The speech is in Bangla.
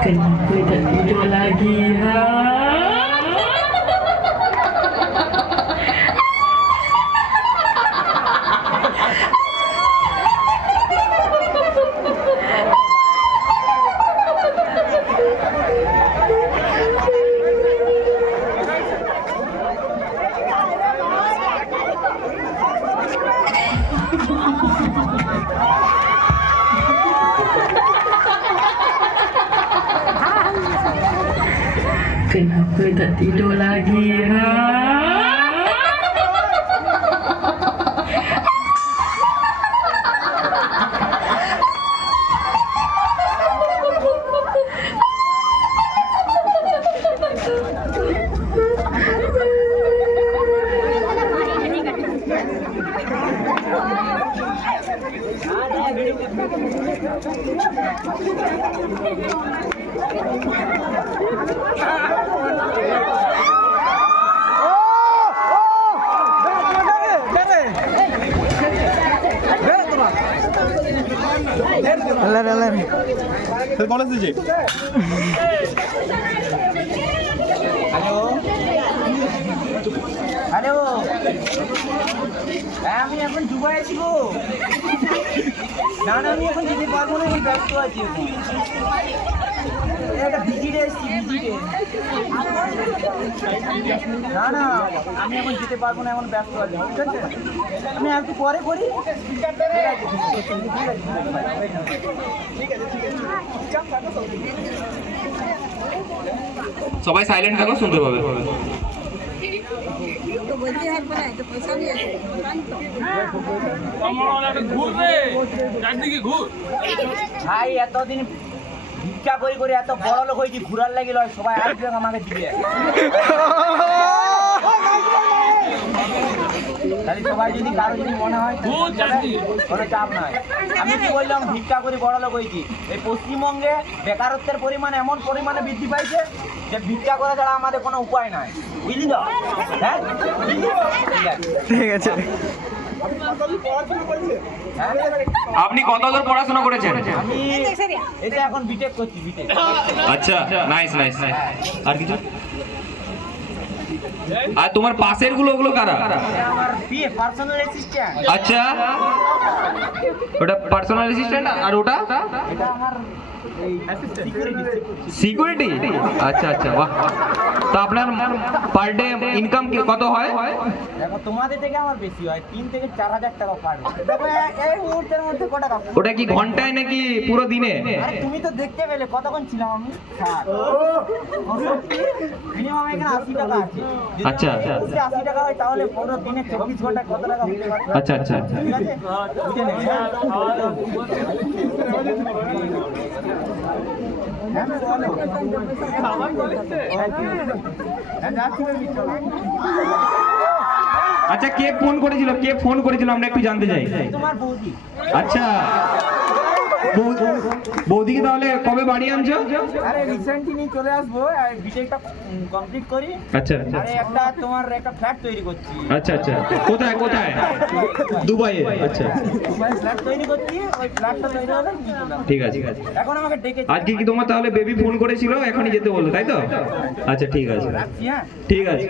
Kenapa tak tidur lagi, ha? Kenapa tak tidur lagi, ha? College দিয়েছে। হ্যালো হ্যালো, আমি এখন দুবাই আছি গো। না না, আমি এখন যেতে পারবো না, আমি ব্যস্ত আছি। একটা ভিজিটে এসেছি, ভিজিটে। না না, আমি এখন যেতে পারবো না, এখন ব্যস্ত আছি, ঠিক আছে? আমি একটু পরে করি। সবাই সাইলেন্ট থাকো, শুনতে পাবে। ভাই এতদিন ভিক্ষা করি করে এত বড় লোক হয়েছি, ঘুরার লাগিল, সবাই আসবে আমাকে দিবে। তাহলে সবাই যদি কারো যদি মনে হয় কোনো চাপ নাই। আমি কি বললাম, ভিক্ষা করি বড় লোক হয়েছি। এই পশ্চিমবঙ্গে বেকারত্বের পরিমাণ এমন পরিমাণে বৃদ্ধি পাইছে যে ভিক্ষা করা ছাড়া আমাদের কোনো উপায় নাই, বুঝলি তো? হ্যাঁ, ঠিক আছে। আপনি কত দূর পড়াশোনা করেছেন? আমি এটা এখন বিটেক করছি, বিটেক। আচ্ছা, নাইস নাইস। আর কিছু? আর তোমার পাশের গুলো ওগুলো কারা? আমার পিএ, পার্সোনাল অ্যাসিস্ট্যান্ট। আচ্ছা, ওটা পার্সোনাল অ্যাসিস্ট্যান্ট। আর ওটা এটা আমার সিকিউরিটি। আচ্ছা আচ্ছা, বাহ। তো আপনার পার ডে ইনকাম কত হয়? দেখো, তোমাদের থেকে আমার বেশি হয়, 3 থেকে 4,000 টাকা পার। দেখো এই মুহূর্তের মধ্যে কত টাকা? ওটা কি ঘন্টায় নাকি পুরো দিনে? আরে তুমি তো দেখতে পেলে কতক্ষণ ছিলাম আমি। মিনিমাম এখানে 80 টাকা আছে। আচ্ছা। যদি 80 টাকা হয় তাহলে পুরো দিনে 24 ঘন্টায় কত টাকা হতে পারে? আচ্ছা আচ্ছা। ঠিক আছে, বুঝে নেবে। আচ্ছা, কে ফোন করেছিল? কে ফোন করেছিল আমরা একটু জানতে চাই। তোমার বৌদি। আচ্ছা, বৌদিকে তাহলে কবে বাড়ি আনছো? আরে রিসেন্টলি নিয়ে চলে আসবো, আর বিটেকটা কমপ্লিট করি। আচ্ছা আচ্ছা। আরে একটা তোমার একটা ফ্ল্যাট তৈরি করছি। আচ্ছা আচ্ছা, কোথায় কোথায়? দুবাইয়ে। আচ্ছা, দুবাই ফ্ল্যাট তৈরি করছি, ওই ফ্ল্যাটটা তৈরি হলে নিয়ে চলে আসবো। ঠিক আছে। এখন আমাকে ডেকে আজকে কি তোমার তাহলে বেবি ফোন করেছিল, এখনই যেতে বললো, তাই তো? আচ্ছা, ঠিক আছে, রাখছি, হ্যাঁ। ঠিক আছে।